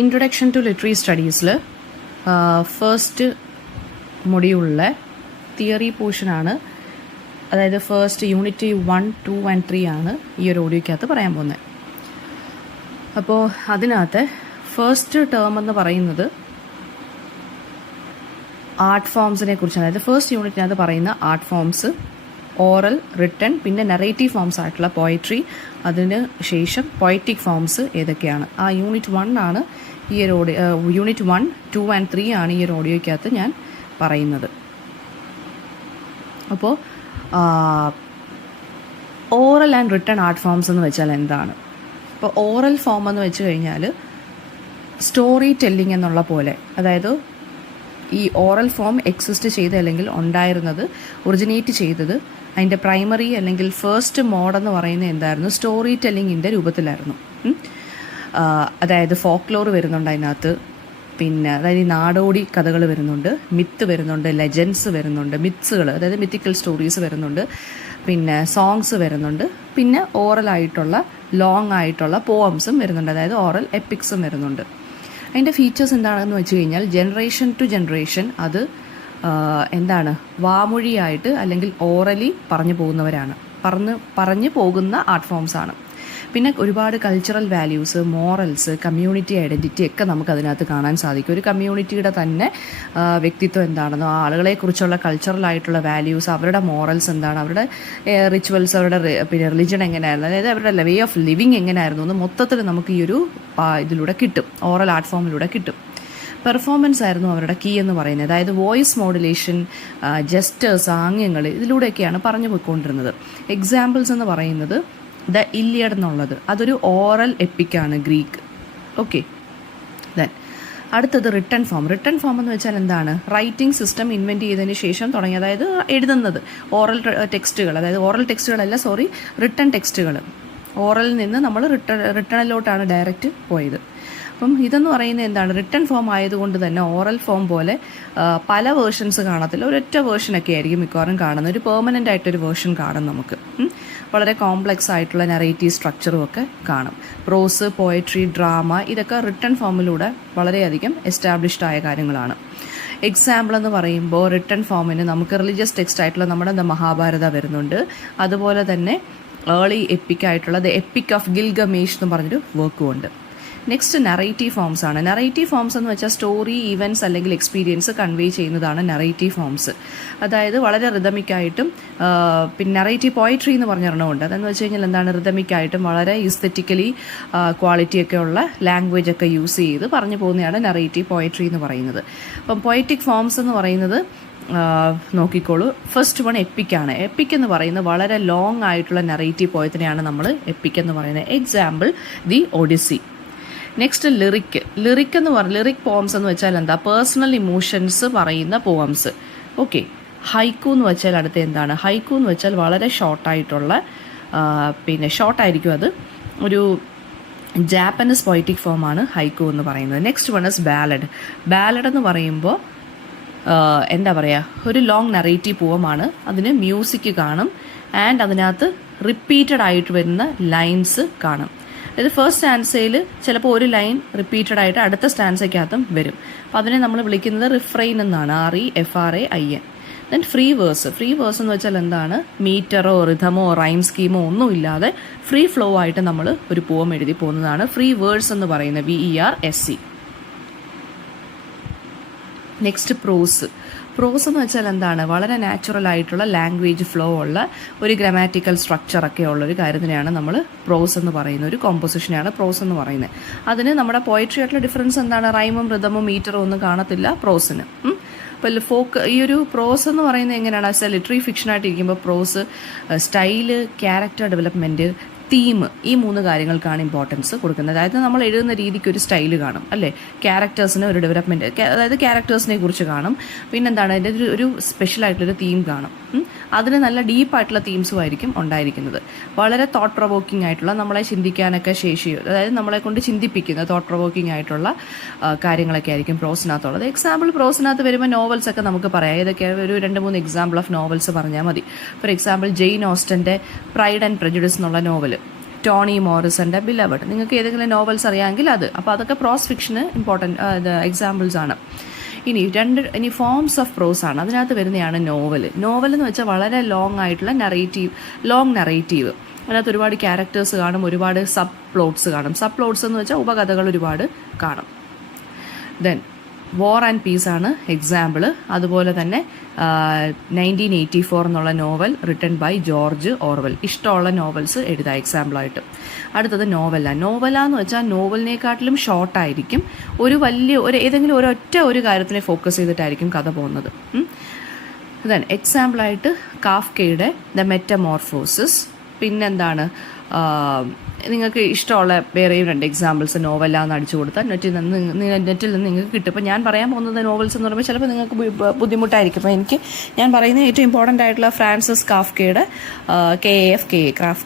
Introduction to literary സ്റ്റഡീസിൽ first മൊഡ്യൂളിലെ theory പോർഷനാണ്. അതായത് ഫസ്റ്റ് യൂണിറ്റ് 1, 2 and 3 ആണ് ഈ ഒരു ഓഡിയോയ്ക്കകത്ത് പറയാൻ പോകുന്നത്. അപ്പോൾ അതിനകത്ത് ഫസ്റ്റ് ടേം എന്ന് പറയുന്നത് ആർട്ട് ഫോംസിനെ കുറിച്ചാണ്. അതായത് ഫസ്റ്റ് യൂണിറ്റിനകത്ത് പറയുന്ന ആർട്ട് ഫോംസ് ഓറൽ, റിട്ടൺ, പിന്നെ നെറേറ്റീവ് ഫോംസ് ആയിട്ടുള്ള പോയട്രി, അതിന് ശേഷം പോയറ്റിക് ഫോംസ് ഏതൊക്കെയാണ്. ആ യൂണിറ്റ് 1 ആണ് ഈ ഒരു യൂണിറ്റ് 1, 2 and 3 ആണ് ഈ ഒരു ഓഡിയോയ്ക്കകത്ത് ഞാൻ പറയുന്നത്. അപ്പോൾ oral and written art forms എന്ന് വെച്ചാൽ എന്താണ്? ഇപ്പോൾ ഓറൽ ഫോം എന്ന് വെച്ച് കഴിഞ്ഞാൽ സ്റ്റോറി ടെല്ലിംഗ് എന്നുള്ള പോലെ, അതായത് ഈ ഓറൽ ഫോം എക്സിസ്റ്റ് ചെയ്ത് അല്ലെങ്കിൽ ഉണ്ടായിരുന്നത്, ഒറിജിനേറ്റ് ചെയ്തത്, അതിൻ്റെ പ്രൈമറി അല്ലെങ്കിൽ ഫസ്റ്റ് മോഡെന്ന് പറയുന്നത് എന്തായിരുന്നു? സ്റ്റോറി ടെല്ലിങ്ങിൻ്റെ രൂപത്തിലായിരുന്നു. അതായത് ഫോക്ലോർ വരുന്നുണ്ട് അതിനകത്ത്, പിന്നെ അതായത് ഈ നാടോടി കഥകൾ വരുന്നുണ്ട്, മിത്ത് വരുന്നുണ്ട്, ലെജൻഡ്സ് വരുന്നുണ്ട്, മിത്സുകൾ അതായത് മിത്തിക്കൽ സ്റ്റോറീസ് വരുന്നുണ്ട്, പിന്നെ സോങ്സ് വരുന്നുണ്ട്, പിന്നെ ഓറലായിട്ടുള്ള ലോങ് ആയിട്ടുള്ള പോവംസും വരുന്നുണ്ട്, അതായത് ഓറൽ എപ്പിക്സും വരുന്നുണ്ട്. അതിൻ്റെ ഫീച്ചേഴ്സ് എന്താണെന്ന് വെച്ച് കഴിഞ്ഞാൽ ജനറേഷൻ ടു ജനറേഷൻ അത് എന്താണ്, വാമൊഴിയായിട്ട് അല്ലെങ്കിൽ ഓറലി പറഞ്ഞു പോകുന്നവരാണ്, പറഞ്ഞു പോകുന്ന ആർട്ട് ഫോംസ് ആണ്. പിന്നെ ഒരുപാട് cultural values, morals, community identity ഒക്കെ നമുക്ക് അതിനകത്ത് കാണാൻ സാധിക്കും. ഒരു കമ്മ്യൂണിറ്റിയുടെ തന്നെ വ്യക്തിത്വം എന്താണെന്നോ, ആളുകളെക്കുറിച്ചുള്ള കൾച്ചറൽ ആയിട്ടുള്ള വാല്യൂസ്, അവരുടെ മോറൽസ് എന്താണ്, അവരുടെ റിച്വൽസ്, അവരുടെ പിന്നെ റിലിജൻ എങ്ങനെയായിരുന്നു, അതായത് അവരുടെ വേ ഓഫ് ലിവിങ് എങ്ങനെയായിരുന്നു എന്ന് മൊത്തത്തിൽ നമുക്ക് ഈ ഒരു ഇതിലൂടെ കിട്ടും, ഓറൽ ആർട്ട് ഫോമിലൂടെ കിട്ടും. പെർഫോമൻസ് ആയിരുന്നു അവരുടെ കീ എന്ന് പറയുന്നത്. അതായത് വോയിസ് മോഡുലേഷൻ, ജസ്റ്റേഴ്സ്, ആംഗ്യങ്ങൾ, ഇതിലൂടെയൊക്കെയാണ് പറഞ്ഞു പോയിക്കൊണ്ടിരുന്നത്. എക്സാമ്പിൾസ് എന്ന് പറയുന്നത് ദ ഇല്ലിയഡ് എന്നുള്ളത് അതൊരു ഓറൽ എപ്പിക്കാണ്, ഗ്രീക്ക്. ഓക്കെ, ദെൻ അടുത്തത് റിട്ടൺ ഫോം. റിട്ടൺ ഫോം എന്ന് വെച്ചാൽ എന്താണ്? റൈറ്റിംഗ് സിസ്റ്റം ഇൻവെൻറ്റ് ചെയ്തതിന് ശേഷം തുടങ്ങി, അതായത് എഴുതുന്നത് ഓറൽ ടെക്സ്റ്റുകൾ, അതായത് ഓറൽ ടെക്സ്റ്റുകളല്ല, റിട്ടൺ ടെക്സ്റ്റുകൾ. ഓറലിൽ നിന്ന് നമ്മൾ റിട്ടണിലോട്ടാണ് ഡയറക്റ്റ് പോയത്. അപ്പം ഇതെന്ന് പറയുന്നത് എന്താണ്? റിട്ടൺ ഫോം ആയതുകൊണ്ട് തന്നെ ഓറൽ ഫോം പോലെ പല വേർഷൻസ് കാണത്തില്ല, ഒരൊറ്റ വേർഷനൊക്കെ ആയിരിക്കും മിക്കവാറും കാണുന്നത്. ഒരു പെർമനൻ്റ് ആയിട്ടൊരു വേർഷൻ കാണും നമുക്ക്. വളരെ കോംപ്ലക്സ് ആയിട്ടുള്ള നറേറ്റീവ് സ്ട്രക്ചറും ഒക്കെ കാണും. പ്രോസ്, പോയട്രി, ഡ്രാമ, ഇതൊക്കെ റിട്ടൺ ഫോമിലൂടെ വളരെയധികം എസ്റ്റാബ്ലിഷ്ഡ് ആയ കാര്യങ്ങളാണ്. എക്സാമ്പിൾ എന്ന് പറയുമ്പോൾ റിട്ടൺ ഫോമിന് നമുക്ക് റിലീജിയസ് ടെക്സ്റ്റ് ആയിട്ടുള്ള നമ്മുടെ മഹാഭാരത വരുന്നുണ്ട്. അതുപോലെ തന്നെ ഏർലി എപ്പിക്കായിട്ടുള്ള ദ എപ്പിക് ഓഫ് ഗിൽഗമേഷ് എന്ന് പറഞ്ഞൊരു വർക്കും ഉണ്ട്. നെക്സ്റ്റ് നറേറ്റീവ് ഫോംസ് ആണ്. നറേറ്റീവ് ഫോംസ് എന്ന് വെച്ചാൽ സ്റ്റോറി, ഈവൻറ്റ്സ് അല്ലെങ്കിൽ എക്സ്പീരിയൻസ് കൺവേ ചെയ്യുന്നതാണ് നറേറ്റീവ് ഫോംസ്. അതായത് വളരെ റിതമിക്കായിട്ടും, പിന്നെ നറേറ്റീവ് പോയട്രി എന്ന് പറഞ്ഞിരണമുണ്ട്. അതെന്ന് വെച്ച് കഴിഞ്ഞാൽ എന്താണ്? റിതമിക്കായിട്ടും വളരെ ഇസ്തെറ്റിക്കലി ക്വാളിറ്റിയൊക്കെ ഉള്ള ലാംഗ്വേജ് ഒക്കെ യൂസ് ചെയ്ത് പറഞ്ഞു പോകുന്നതാണ് നറേറ്റീവ് പോയട്രി എന്ന് പറയുന്നത്. അപ്പം പോയറ്റിക് ഫോംസ് എന്ന് പറയുന്നത് നോക്കിക്കോളൂ, ഫസ്റ്റ് വൺ എപ്പിക്കാണ്. എപ്പിക് എന്ന് പറയുന്നത് വളരെ ലോങ് ആയിട്ടുള്ള നറേറ്റീവ് പോയത്തിനെയാണ് നമ്മൾ എപ്പിക് എന്ന് പറയുന്നത്. Example the Odyssey. Next lyric എന്ന് പറഞ്ഞ ലിറിക് പോംസ് എന്ന് വെച്ചാൽ എന്താ? പേഴ്സണൽ ഇമോഷൻസ് പറയുന്ന പോംസ്. ഓക്കെ, ഹൈക്കു എന്ന് വെച്ചാൽ അടുത്ത എന്താണ്? ഹൈക്കു എന്ന് വെച്ചാൽ വളരെ ഷോർട്ടായിട്ടുള്ള, പിന്നെ ഷോർട്ടായിരിക്കും, അത് ഒരു ജാപ്പനീസ് പോയറ്റിക് ഫോമാണ് ഹൈക്കു എന്ന് പറയുന്നത്. Next one is ballad. Ballad എന്ന് പറയുമ്പോൾ എന്താ പറയുക, ഒരു ലോങ് നറേറ്റീവ് പോവമാണ്. അതിന് മ്യൂസിക് കാണും ആൻഡ് അതിനകത്ത് റിപ്പീറ്റഡ് ആയിട്ട് വരുന്ന ലൈൻസ് കാണും. അതായത് ഫസ്റ്റ് സ്റ്റാൻസയിൽ ചിലപ്പോൾ ഒരു ലൈൻ റിപ്പീറ്റഡ് ആയിട്ട് അടുത്ത സ്റ്റാൻസയ്ക്കകത്തും വരും. അപ്പോൾ അതിനെ നമ്മൾ വിളിക്കുന്നത് റിഫ്രെയിൻ എന്നാണ്, REFRAIN. Then free verse. Free verse എന്ന് വെച്ചാൽ എന്താണ്? മീറ്ററോ റിഥമോ റൈം സ്കീമോ ഒന്നും ഇല്ലാതെ ഫ്രീ ഫ്ലോ ആയിട്ട് നമ്മൾ ഒരു പോം എഴുതി പോകുന്നതാണ് ഫ്രീ വേഴ്സ് എന്ന് പറയുന്നത്, VERSE. നെക്സ്റ്റ് പ്രോസ്. പ്രോസ് എന്ന് വെച്ചാൽ എന്താണ്? വളരെ നാച്ചുറൽ ആയിട്ടുള്ള ലാംഗ്വേജ് ഫ്ലോ ഉള്ള ഒരു ഗ്രാമാറ്റിക്കൽ സ്ട്രക്ചറൊക്കെ ഉള്ള ഒരു കാര്യത്തിനെയാണ് നമ്മൾ പ്രോസ് എന്ന് പറയുന്നത്, ഒരു കോമ്പോസിഷനെയാണ് പ്രോസ് എന്ന് പറയുന്നത്. അതിന് നമ്മുടെ പോയട്രി ആയിട്ടുള്ള ഡിഫറൻസ് എന്താണ്? റൈമും റിതമും മീറ്ററും ഒന്നും കാണത്തില്ല പ്രോസിന്. അപ്പോൾ ഈ ഒരു പ്രോസ് എന്ന് പറയുന്നത് എങ്ങനെയാണ്? ആസ് എ ലിറ്റററി ഫിക്ഷനായിട്ട് ഇരിക്കുമ്പോൾ പ്രോസ് സ്റ്റൈല്, ക്യാരക്ടർ ഡെവലപ്മെൻറ്റ്, തീം, ഈ 3 കാര്യങ്ങൾക്കാണ് ഇമ്പോർട്ടൻസ് കൊടുക്കുന്നത്. അതായത് നമ്മൾ എഴുതുന്ന രീതിക്ക് ഒരു സ്റ്റൈല് കാണും, അല്ലേ? ക്യാരക്ടേഴ്സിന് ഒരു ഡെവലപ്മെൻറ്റ്, അതായത് ക്യാരക്ടേഴ്സിനെ കുറിച്ച് കാണും. പിന്നെന്താണ്? അതിൻ്റെ ഒരു സ്പെഷ്യലായിട്ടുള്ളൊരു തീം കാണും. അതിന് നല്ല ഡീപ്പായിട്ടുള്ള തീംസും ആയിരിക്കും ഉണ്ടായിരിക്കുന്നത്. വളരെ തോട്ട് പ്രൊവോക്കിംഗ് ആയിട്ടുള്ള, നമ്മളെ ചിന്തിക്കാനൊക്കെ അതായത് നമ്മളെ കൊണ്ട് ചിന്തിപ്പിക്കുന്ന തോട്ട് പ്രൊവോക്കിംഗ് ആയിട്ടുള്ള കാര്യങ്ങളൊക്കെ ആയിരിക്കും പ്രോസിനകത്തുള്ളത്. എക്സാമ്പിൾ പ്രോസിനകത്ത് വരുമ്പോൾ നോവൽസ് ഒക്കെ നമുക്ക് പറയാം. ഇതൊക്കെ ഒരു 2-3 എക്സാമ്പിൾ ഓഫ് നോവൽസ് പറഞ്ഞാൽ മതി. ഫോർ എക്സാമ്പിൾ ജെയിൻ ഓസ്റ്റൻ്റെ പ്രൈഡ് ആൻഡ് പ്രെജുഡിസ് എന്നുള്ള നോവൽ ടോണി മോറിസൻ്റെ ബിലവഡ്. നിങ്ങൾക്ക് ഏതെങ്കിലും നോവൽസ് അറിയാമെങ്കിൽ അത്. അപ്പോൾ അതൊക്കെ പ്രോസ് ഫിക്ഷന് ഇമ്പോർട്ടൻറ്റ് എക്സാമ്പിൾസ് ആണ്. ഇനി ഫോംസ് ഓഫ് പ്രോസ് ആണ്. അതിനകത്ത് വരുന്നതാണ് നോവൽ. നോവൽ എന്ന് വെച്ചാൽ വളരെ ലോങ് ആയിട്ടുള്ള ലോങ് നറേറ്റീവ്. അതിനകത്ത് ഒരുപാട് ക്യാരക്ടേഴ്സ് കാണും, ഒരുപാട് സബ് പ്ലോട്ട്സ് കാണും. സബ് പ്ലോട്ട്സ് എന്ന് വെച്ചാൽ ഉപകഥകൾ ഒരുപാട് കാണും. ദെൻ വാർ ആൻഡ് പീസ് ആണ് എക്സാമ്പിൾ. അതുപോലെ തന്നെ 1984 എന്നുള്ള novel written by George Orwell. ഇഷ്ടമുള്ള നോവൽസ് എഴുതാം എക്സാമ്പിളായിട്ട്. അടുത്തത് നോവല എന്ന് വെച്ചാൽ നോവലിനെക്കാട്ടിലും ഷോർട്ടായിരിക്കും. ഏതെങ്കിലും ഒരു കാര്യത്തിനെ ഫോക്കസ് ചെയ്തിട്ടായിരിക്കും കഥ പോകുന്നത്. ദെൻ എക്സാമ്പിളായിട്ട് കാഫ്കയുടെ ദ മെറ്റമോർഫോസിസ്. പിന്നെന്താണ്, നിങ്ങൾക്ക് ഇഷ്ടമുള്ള വേറെയും 2 എക്സാമ്പിൾസ് നോവല എന്ന് അടിച്ചു കൊടുത്താൽ നെറ്റിൽ നിന്ന് നിങ്ങൾക്ക് കിട്ടും. ഇപ്പോൾ ഞാൻ പറയാൻ പോകുന്നത് നോവൽസ് എന്ന് പറയുമ്പോൾ ചിലപ്പോൾ നിങ്ങൾക്ക് ബുദ്ധിമുട്ടായിരിക്കും. അപ്പോൾ ഞാൻ പറയുന്ന ഏറ്റവും ഇമ്പോർട്ടൻ്റ് ആയിട്ടുള്ള ഫ്രാൻസിസ് കാഫ്കയുടെ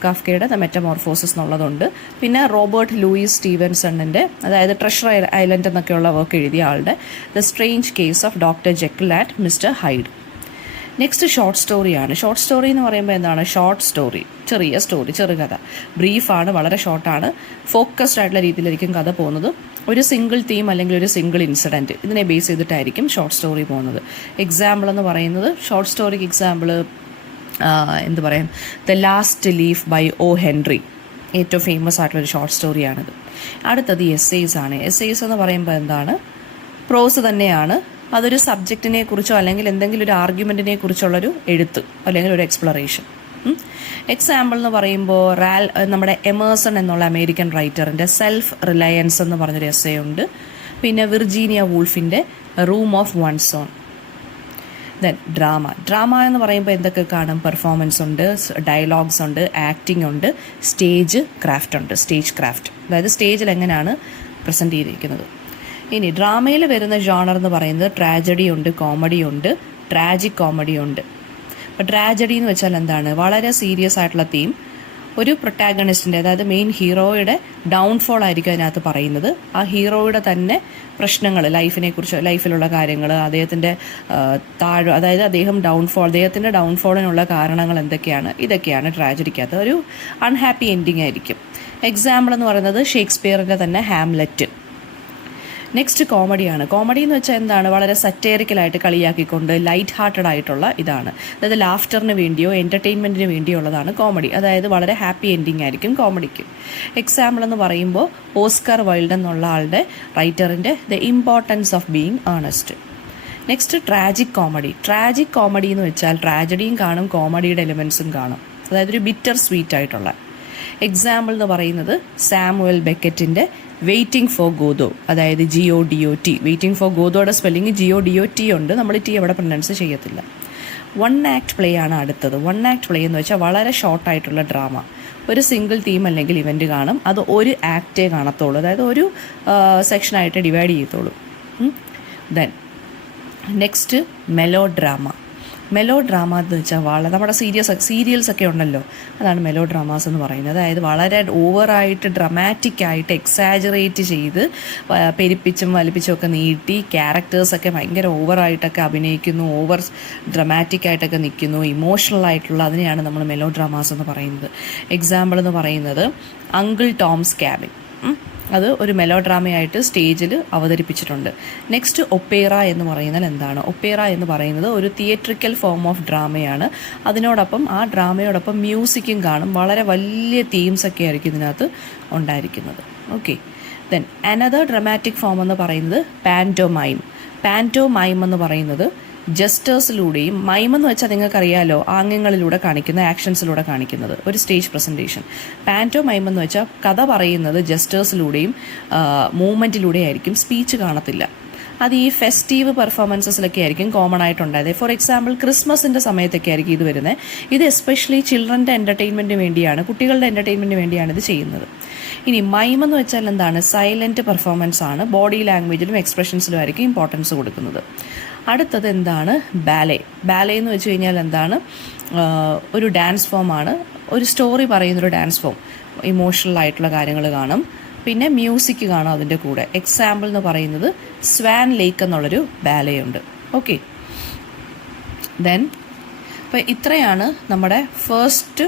കാഫ്കയുടെ ദ മെറ്റമോർഫോസിസ് എന്നുള്ളതുണ്ട്. പിന്നെ റോബർട്ട് ലൂയിസ് സ്റ്റീവൻസണിൻ്റെ, അതായത് ട്രഷർ ഐലൻഡ് എന്നൊക്കെയുള്ള വർക്ക് എഴുതിയ ആളുടെ the Strange Case of Doctor Jekyll and Mister Hyde. Next short സ്റ്റോറിയാണ്. ഷോർട്ട് സ്റ്റോറി എന്ന് പറയുമ്പോൾ എന്താണ്? ഷോർട്ട് സ്റ്റോറി, ചെറുകഥ. ബ്രീഫാണ്, വളരെ ഷോർട്ടാണ്, ഫോക്കസ്ഡ് ആയിട്ടുള്ള രീതിയിലായിരിക്കും കഥ പോകുന്നത്. ഒരു സിംഗിൾ തീം അല്ലെങ്കിൽ ഒരു സിംഗിൾ ഇൻസിഡൻറ്റ് ഇതിനെ ബേസ് ചെയ്തിട്ടായിരിക്കും ഷോർട്ട് സ്റ്റോറി പോകുന്നത്. എക്സാമ്പിൾ എന്ന് പറയുന്നത്, ഷോർട്ട് സ്റ്റോറിക്ക് example the Last Leaf by O Henry, ഏറ്റവും ഫേമസ് ആയിട്ടുള്ളൊരു ഷോർട്ട് സ്റ്റോറിയാണിത്. അടുത്തത് എസ്സേസ് ആണ്. എസ്സേസ് എന്ന് പറയുമ്പോൾ എന്താണ്? പ്രോസ് തന്നെയാണ്. അതൊരു സബ്ജക്റ്റിനെ കുറിച്ചോ അല്ലെങ്കിൽ എന്തെങ്കിലും ഒരു ആർഗ്യുമെൻറ്റിനെ കുറിച്ചുള്ളൊരു എഴുത്ത് അല്ലെങ്കിൽ ഒരു എക്സ്പ്ലറേഷൻ. എക്സാമ്പിൾ എന്ന് പറയുമ്പോൾ നമ്മുടെ എമേഴ്സൺ എന്നുള്ള അമേരിക്കൻ റൈറ്ററിൻ്റെ സെൽഫ് റിലയൻസ് എന്ന് പറഞ്ഞൊരു എസ്സേ ഉണ്ട്. പിന്നെ വിർജീനിയ വൂൾഫിൻ്റെ Room of One's Own. Then drama എന്ന് പറയുമ്പോൾ എന്തൊക്കെ കാണും? പെർഫോമൻസ് ഉണ്ട്, ഡയലോഗ്സ് ഉണ്ട്, ആക്ടിംഗ് ഉണ്ട്, സ്റ്റേജ് ക്രാഫ്റ്റ്, അതായത് സ്റ്റേജിൽ എങ്ങനെയാണ് പ്രസൻറ്റ് ചെയ്തിരിക്കുന്നത്. ഇനി ഡ്രാമയിൽ വരുന്ന ജോണർ എന്ന് പറയുന്നത് ട്രാജഡി ഉണ്ട്, കോമഡി ഉണ്ട്, ട്രാജിക് കോമഡി ഉണ്ട്. അപ്പോൾ ട്രാജഡി എന്ന് വെച്ചാൽ എന്താണ്? വളരെ സീരിയസ് ആയിട്ടുള്ള തീം, ഒരു പ്രൊട്ടാഗണിസ്റ്റിൻ്റെ, അതായത് മെയിൻ ഹീറോയുടെ ഡൗൺഫോൾ ആയിരിക്കും അതിനകത്ത് പറയുന്നത്. ആ ഹീറോയുടെ തന്നെ പ്രശ്നങ്ങൾ, ലൈഫിലുള്ള കാര്യങ്ങൾ, അദ്ദേഹത്തിൻ്റെ അതായത് അദ്ദേഹത്തിൻ്റെ ഡൗൺഫോളിനുള്ള കാരണങ്ങൾ എന്തൊക്കെയാണ്, ഇതൊക്കെയാണ് ട്രാജഡിക്കകത്ത്. ഒരു അൺഹാപ്പി എൻഡിങ് ആയിരിക്കും. എക്സാമ്പിൾ എന്ന് പറയുന്നത് ഷേക്സ്പിയറിൻ്റെ തന്നെ ഹാംലെറ്റ്. നെക്സ്റ്റ് കോമഡിയാണ്. കോമഡി എന്ന് വെച്ചാൽ എന്താണ്? വളരെ സറ്റേറിക്കലായിട്ട് കളിയാക്കിക്കൊണ്ട് ലൈറ്റ് ഹാർട്ടഡ് ആയിട്ടുള്ള ഇതാണ്. അതായത് ലാഫ്റ്ററിന് വേണ്ടിയോ എൻ്റർടൈൻമെൻറ്റിന് വേണ്ടിയോ ഉള്ളതാണ് കോമഡി. അതായത് വളരെ ഹാപ്പി എൻഡിങ് ആയിരിക്കും കോമഡിക്ക്. എക്സാമ്പിൾ എന്ന് പറയുമ്പോൾ ഓസ്കർ വൈൽഡ് എന്നുള്ള ആളുടെ റൈറ്ററിൻ്റെ the Importance of Being Earnest. Next tragic comedy എന്ന് വെച്ചാൽ ട്രാജഡിയും കാണും, കോമഡിയുടെ എലിമെൻസും കാണും. അതായത് ഒരു ബിറ്റർ സ്വീറ്റ് ആയിട്ടുള്ള. എക്സാമ്പിൾ എന്ന് പറയുന്നത് സാമുവൽ ബെക്കറ്റിൻ്റെ വെയിറ്റിംഗ് ഫോർ ഗോദോ, അതായത് GODOT. വെയിറ്റിംഗ് ഫോർ ഗോദോയുടെ സ്പെല്ലിങ് GODOT ഉണ്ട്, നമ്മൾ ടി അവിടെ പ്രൊനൗൺസ് ചെയ്യത്തില്ല. 1 ആക്ട് പ്ലേ ആണ് അടുത്തത്. 1 ആക്ട് പ്ലേ എന്ന് വെച്ചാൽ വളരെ ഷോർട്ടായിട്ടുള്ള ഡ്രാമ. ഒരു സിംഗിൾ തീം അല്ലെങ്കിൽ ഇവൻറ്റ് കാണും, അത് ഒരു ആക്റ്റേ കാണത്തുള്ളൂ, അതായത് ഒരു സെക്ഷനായിട്ട് ഡിവൈഡ് ചെയ്യത്തുള്ളൂ. ദെൻ നെക്സ്റ്റ് മെലോ ഡ്രാമ എന്ന് വെച്ചാൽ നമ്മുടെ സീരിയൽസ് ഒക്കെ ഉണ്ടല്ലോ, അതാണ് മെലോ ഡ്രാമാസ് എന്ന് പറയുന്നത്. അതായത് വളരെ ഓവറായിട്ട് ഡ്രമാറ്റിക്കായിട്ട് എക്സാജറേറ്റ് ചെയ്ത് പെരുപ്പിച്ചും വലിപ്പിച്ചും ഒക്കെ നീട്ടി ക്യാരക്ടേഴ്സൊക്കെ ഭയങ്കര ഓവറായിട്ടൊക്കെ അഭിനയിക്കുന്നു, ഓവർ ഡ്രമാറ്റിക്കായിട്ടൊക്കെ നിൽക്കുന്നു, ഇമോഷണൽ ആയിട്ടുള്ള, അതിനെയാണ് നമ്മൾ മെലോ ഡ്രാമാസ് എന്ന് പറയുന്നത്. എക്സാമ്പിൾ എന്ന് പറയുന്നത് അങ്കിൾ ടോംസ് ക്യാബിൻ. അത് ഒരു മെലോ ഡ്രാമയായിട്ട് സ്റ്റേജിൽ അവതരിപ്പിച്ചിട്ടുണ്ട്. നെക്സ്റ്റ് ഒപ്പേറ എന്ന് പറയുന്നത് എന്താണ്? ഒപ്പേറ എന്ന് പറയുന്നത് ഒരു തിയേറ്ററിക്കൽ ഫോം ഓഫ് ഡ്രാമയാണ്. അതിനോടൊപ്പം ആ ഡ്രാമയോടൊപ്പം മ്യൂസിക്കും കാണും. വളരെ വലിയ തീംസൊക്കെ ആയിരിക്കും ഇതിനകത്ത് ഉണ്ടായിരിക്കുന്നത്. Okay. Then another dramatic form എന്ന് പറയുന്നത് പാൻറ്റോമൈം എന്ന് പറയുന്നത് ജസ്റ്റേഴ്സിലൂടെയും, മൈം എന്ന് വെച്ചാൽ നിങ്ങൾക്കറിയാലോ ആംഗ്യങ്ങളിലൂടെ കാണിക്കുന്ന, ആക്ഷൻസിലൂടെ കാണിക്കുന്നത്, ഒരു സ്റ്റേജ് പ്രസൻറ്റേഷൻ. പാൻറ്റോമൈം എന്ന് വെച്ചാൽ കഥ പറയുന്നത് ജസ്റ്റേഴ്സിലൂടെയും മൂവ്മെൻറ്റിലൂടെ ആയിരിക്കും, സ്പീച്ച് കാണത്തില്ല. അത് ഈ ഫെസ്റ്റീവ് പെർഫോമൻസസിലൊക്കെ ആയിരിക്കും കോമൺ ആയിട്ടുണ്ടായത്. ഫോർ എക്സാമ്പിൾ ക്രിസ്മസിൻ്റെ സമയത്തൊക്കെ ആയിരിക്കും ഇത് വരുന്നത്. ഇത് എസ്പെഷ്യലി ചിൽഡ്രൻ്റെ എൻ്റർടൈൻമെൻറ്റിന് വേണ്ടിയാണ്, കുട്ടികളുടെ എൻ്റർടൈൻമെൻറ്റിന് വേണ്ടിയാണ് ഇത് ചെയ്യുന്നത്. ഇനി മൈം എന്ന് വെച്ചാൽ എന്താണ്? സൈലൻറ്റ് പെർഫോമൻസ് ആണ്, ബോഡി ലാംഗ്വേജിലും എക്സ്പ്രഷൻസിലും ആയിരിക്കും ഇമ്പോർട്ടൻസ് കൊടുക്കുന്നത്. അടുത്തത് എന്താണ്? ബാലെ എന്ന് വെച്ച് കഴിഞ്ഞാൽ എന്താണ്? ഒരു ഡാൻസ് ഫോമാണ്, ഒരു സ്റ്റോറി പറയുന്നൊരു ഡാൻസ് ഫോം. ഇമോഷണൽ ആയിട്ടുള്ള കാര്യങ്ങൾ കാണും, പിന്നെ മ്യൂസിക് കാണും അതിൻ്റെ കൂടെ. എക്സാമ്പിൾ എന്ന് പറയുന്നത് സ്വാൻ ലേക്ക് എന്നുള്ളൊരു ബാലയുണ്ട്. ഓക്കെ. ദെൻ ഇപ്പോൾ ഇത്രയാണ് നമ്മുടെ ഫസ്റ്റ്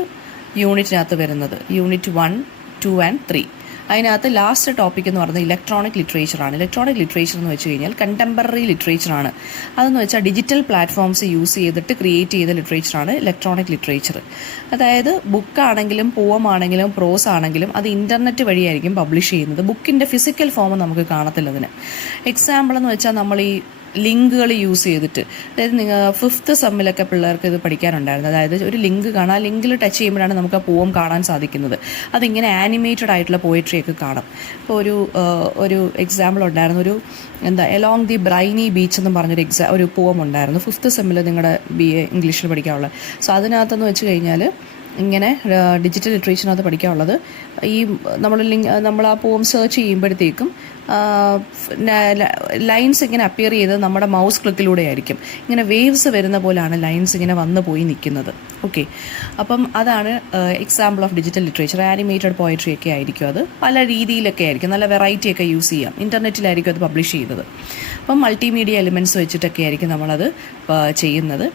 യൂണിറ്റിനകത്ത് വരുന്നത്. Unit 1, 2 and 3. അതിനകത്ത് ലാസ്റ്റ് ടോപ്പിക് എന്ന് പറയുന്നത് ഇലക്ട്രോണിക് ലിറ്ററേച്ചറാണ്. ഇലക്ട്രോണിക് ലിറ്ററേച്ചർ എന്ന് വെച്ച് കഴിഞ്ഞാൽ കണ്ടംപററി ലിറ്ററേച്ചറാണ്. അതെന്ന് വെച്ചാൽ ഡിജിറ്റൽ പ്ലാറ്റ്ഫോംസ് യൂസ് ചെയ്തിട്ട് ക്രിയേറ്റ് ചെയ്ത ലിറ്ററേച്ചറാണ് ഇലക്ട്രോണിക് ലിറ്ററേച്ചർ. അതായത് ബുക്കാണെങ്കിലും പോവമാണെങ്കിലും പ്രോസ് ആണെങ്കിലും അത് ഇൻ്റർനെറ്റ് വഴിയായിരിക്കും പബ്ലിഷ് ചെയ്യുന്നത്. ബുക്കിൻ്റെ ഫിസിക്കൽ ഫോം നമുക്ക് കാണത്തില്ല അതിന്. എക്സാമ്പിൾ എന്ന് വെച്ചാൽ നമ്മൾ ഈ ലിങ്കുകൾ യൂസ് ചെയ്തിട്ട്, അതായത് നിങ്ങൾ 5th സെമ്മിലൊക്കെ പിള്ളേർക്ക് ഇത് പഠിക്കാനുണ്ടായിരുന്നു. അതായത് ഒരു ലിങ്ക് കാണാം, ആ ലിങ്കിൽ ടച്ച് ചെയ്യുമ്പോഴാണ് നമുക്ക് ആ പോം കാണാൻ സാധിക്കുന്നത്. അതിങ്ങനെ ആനിമേറ്റഡ് ആയിട്ടുള്ള പോയട്രിയൊക്കെ കാണാം. ഇപ്പോൾ ഒരു എക്സാമ്പിൾ ഉണ്ടായിരുന്നു, എലോങ് ദി ബ്രൈനി ബീച്ച് എന്ന് പറഞ്ഞൊരു ഒരു പോം ഉണ്ടായിരുന്നു 5th സെമ്മിൽ നിങ്ങളുടെ BA ഇംഗ്ലീഷിൽ പഠിക്കാനുള്ളത്. സോ അതിനകത്തെന്ന് വെച്ച് കഴിഞ്ഞാൽ ഇങ്ങനെ ഡിജിറ്റൽ ലിറ്ററേച്ചറിനകത്ത് പഠിക്കാനുള്ളത് ഈ നമ്മൾ ആ പോം സെർച്ച് ചെയ്യുമ്പോഴത്തേക്കും ലൈൻസ് ഇങ്ങനെ അപ്പിയർ ചെയ്ത് നമ്മുടെ മൗസ് ക്ലിക്കിലൂടെ ആയിരിക്കും. ഇങ്ങനെ വേവ്സ് വരുന്ന പോലെയാണ് ലൈൻസ് ഇങ്ങനെ വന്നു പോയി നിൽക്കുന്നത്. ഓക്കെ, അപ്പം അതാണ് example of digital literature. Animated poetry ഒക്കെ ആയിരിക്കും, അത് പല രീതിയിലൊക്കെ ആയിരിക്കും, നല്ല വെറൈറ്റി ഒക്കെ യൂസ് ചെയ്യാം. ഇൻ്റർനെറ്റിലായിരിക്കും അത് പബ്ലിഷ് ചെയ്യുന്നത്. അപ്പം മൾട്ടിമീഡിയ എലിമെൻറ്റ്സ് വെച്ചിട്ടൊക്കെ ആയിരിക്കും നമ്മളത് ചെയ്യുന്നത്.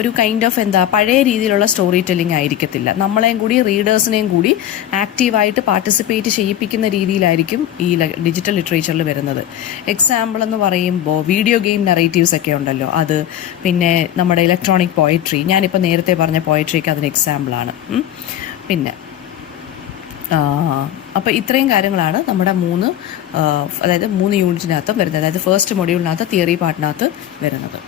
ഒരു കൈൻഡ് ഓഫ് പഴയ രീതിയിലുള്ള സ്റ്റോറി ടെല്ലിംഗ് ആയിരിക്കത്തില്ല. നമ്മളെയും കൂടി റീഡേഴ്സിനെയും കൂടി ആക്റ്റീവായിട്ട് പാർട്ടിസിപ്പേറ്റ് ചെയ്യിപ്പിക്കുന്ന രീതിയിലായിരിക്കും ഈ ഡിജിറ്റൽ ലിറ്ററേച്ചറിൽ വരുന്നത്. എക്സാമ്പിൾ എന്ന് പറയുമ്പോൾ വീഡിയോ ഗെയിം നറേറ്റീവ്സ് ഒക്കെ ഉണ്ടല്ലോ, അത് പിന്നെ നമ്മുടെ ഇലക്ട്രോണിക് പോയട്രി, ഞാനിപ്പോൾ നേരത്തെ പറഞ്ഞ പോയട്രിക്ക് അതിന് എക്സാമ്പിളാണ്. പിന്നെ അപ്പോൾ ഇത്രയും കാര്യങ്ങളാണ് നമ്മുടെ 3 യൂണിറ്റിനകത്തും വരുന്നത്. അതായത് ഫസ്റ്റ് മൊഡ്യൂളിനകത്ത് തിയറി പാർട്ടിനകത്ത് വരുന്നത്.